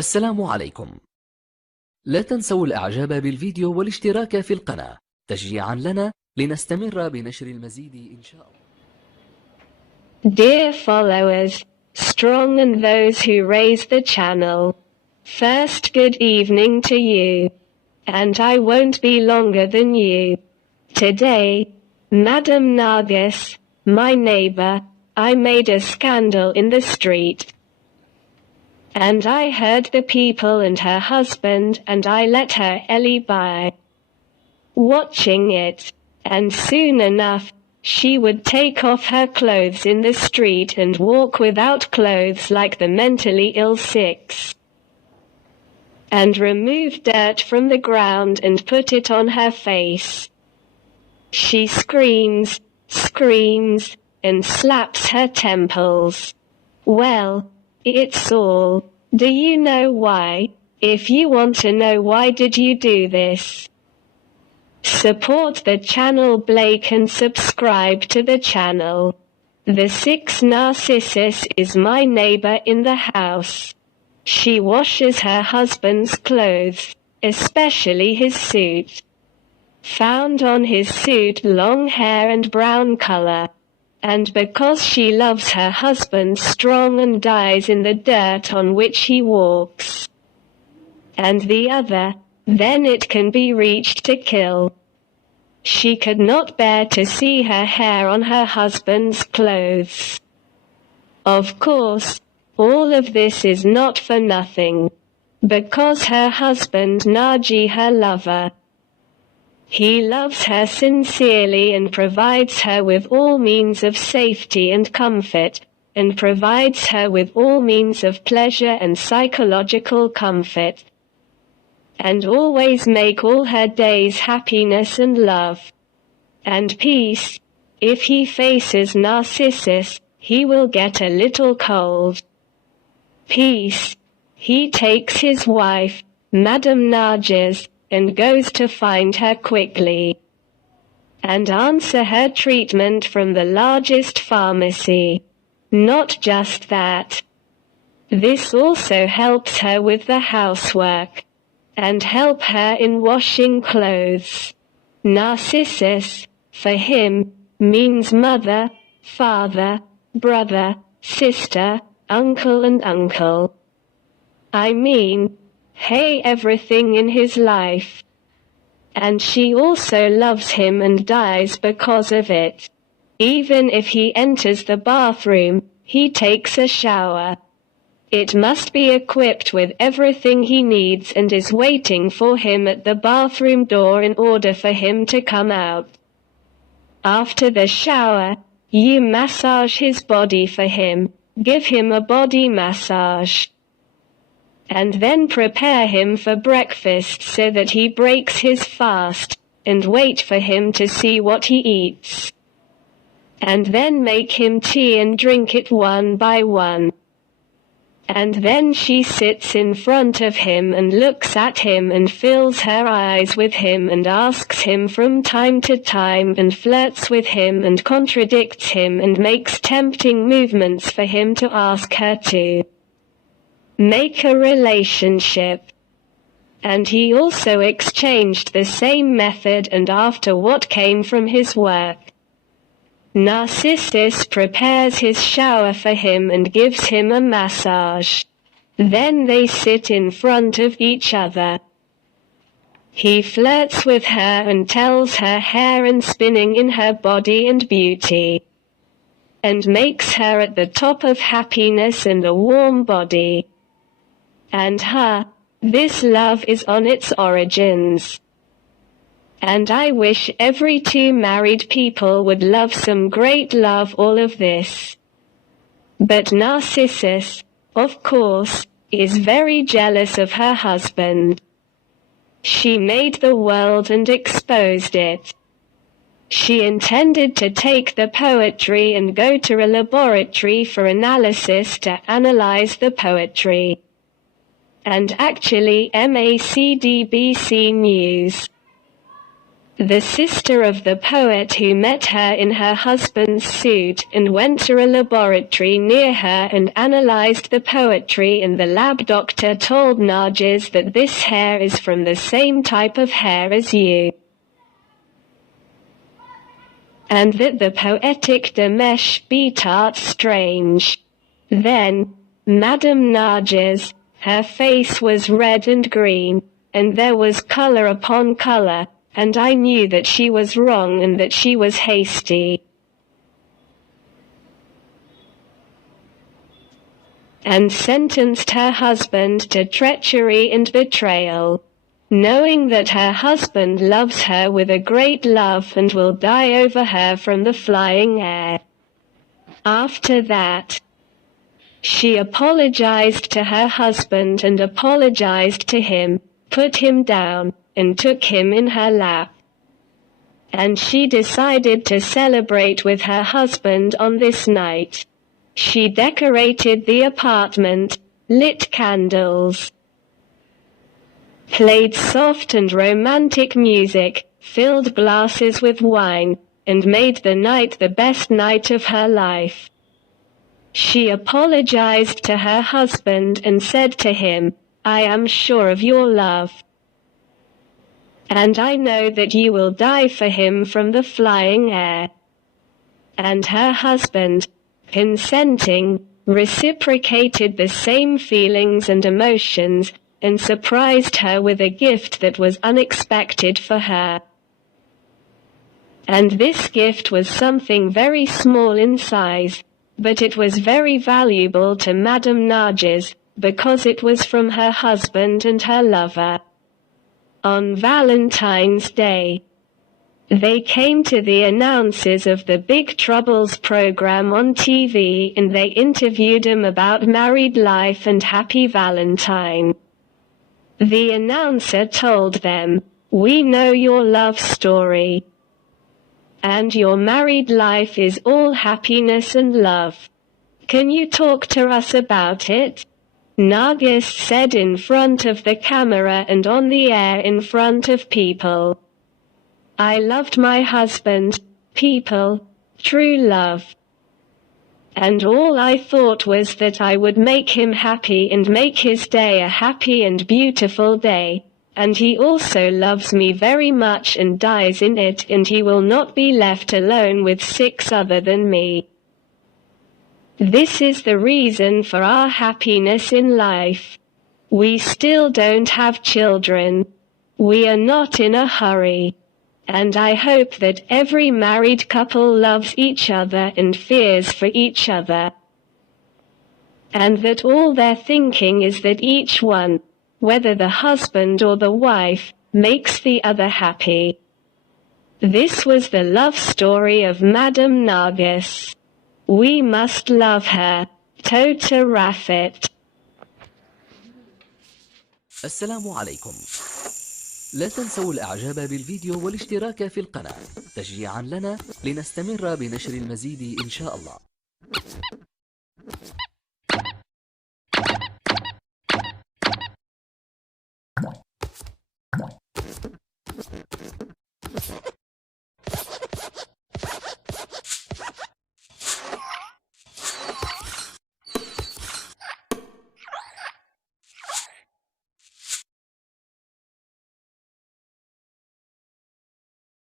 السلام عليكم. لا تنسوا الإعجاب بالفيديو والاشتراك في القناة تشجيعا لنا لنستمر بنشر المزيد إن شاء الله. Dear followers, strong and those who raise the channel, first good evening to you, and I won't be longer than you. Today, Madam Nrgis, my neighbor, I made a scandal in the street. And I heard the people and her husband and I let her Ellie by. Watching it, and soon enough, she would take off her clothes in the street and walk without clothes like the mentally ill six. And remove dirt from the ground and put it on her face. She screams, and slaps her temples. Well, it's all. Do you know why? If you want to know why did you do this? Support the channel Blake and subscribe to the channel. The 6 Narcissus is my neighbor in the house. She washes her husband's clothes, especially his suit. Found on his suit long hair and brown color. And because she loves her husband strong and dies in the dirt on which he walks. And the other, then it can be reached to kill. She could not bear to see her hair on her husband's clothes. Of course, all of this is not for nothing. Because her husband Naji her lover. He loves her sincerely and provides her with all means of safety and comfort, and provides her with all means of pleasure and psychological comfort. And always make all her days happiness and love. And peace. If he faces Narcissus, he will get a little cold. Peace. He takes his wife, Madam Nrgis, and goes to find her quickly. And answer her treatment from the largest pharmacy. Not just that. This also helps her with the housework. And help her in washing clothes. Narcissus, for him, means mother, father, brother, sister, uncle and uncle. I mean, hey, everything in his life. And she also loves him and dies because of it. Even if he enters the bathroom, he takes a shower. It must be equipped with everything he needs and is waiting for him at the bathroom door in order for him to come out. After the shower, you massage his body for him, give him a body massage. And then prepare him for breakfast so that he breaks his fast, and wait for him to see what he eats. And then make him tea and drink it one by one. And then she sits in front of him and looks at him and fills her eyes with him and asks him from time to time and flirts with him and contradicts him and makes tempting movements for him to ask her to make a relationship. And he also exchanged the same method and after what came from his work. Narcissus prepares his shower for him and gives him a massage. Then they sit in front of each other. He flirts with her and tells her hair and spinning in her body and beauty. And makes her at the top of happiness and a warm body. And this love is on its origins. And I wish every 2 married people would love some great love all of this. But Narcissus, of course, is very jealous of her husband. She made the world and exposed it. She intended to take the poetry and go to a laboratory for analysis to analyze the poetry. And actually MACDBC News. the sister of the poet who met her in her husband's suit and went to a laboratory near her and analyzed the poetry, and the lab doctor told Nrgis that this hair is from the same type of hair as you, and that the poetic Damesh beat strange. Then, Madame Nrgis, her face was red and green, and there was color upon color, and I knew that she was wrong and that she was hasty, and sentenced her husband to treachery and betrayal, knowing that her husband loves her with a great love and will die over her from the flying air. After that, she apologized to her husband and apologized to him, put him down, and took him in her lap. And she decided to celebrate with her husband on this night. She decorated the apartment, lit candles, played soft and romantic music, filled glasses with wine, and made the night the best night of her life. She apologized to her husband and said to him, "I am sure of your love, and I know that you will die for him from the flying air." And her husband, consenting, reciprocated the same feelings and emotions, and surprised her with a gift that was unexpected for her. And this gift was something very small in size, but it was very valuable to Madame Nrgis, because it was from her husband and her lover. On Valentine's Day, they came to the announcers of the Big Troubles program on TV and they interviewed them about married life and Happy Valentine. The announcer told them, "We know your love story, and your married life is all happiness and love. Can you talk to us about it?" Nrgis said in front of the camera and on the air in front of people, "I loved my husband, people, true love. And all I thought was that I would make him happy and make his day a happy and beautiful day. And he also loves me very much and dies in it, and he will not be left alone with 6 other than me. This is the reason for our happiness in life. We still don't have children. We are not in a hurry. And I hope that every married couple loves each other and fears for each other. And that all they're thinking is that each one, whether the husband or the wife, makes the other happy." This was the love story of Madame Nrgis. We must love her. Tota Rafet. السلام عليكم. لا تنسوا الاعجاب بالفيديو والاشتراك في القناة تشجيعا لنا لنستمر بنشر المزيد إن شاء الله.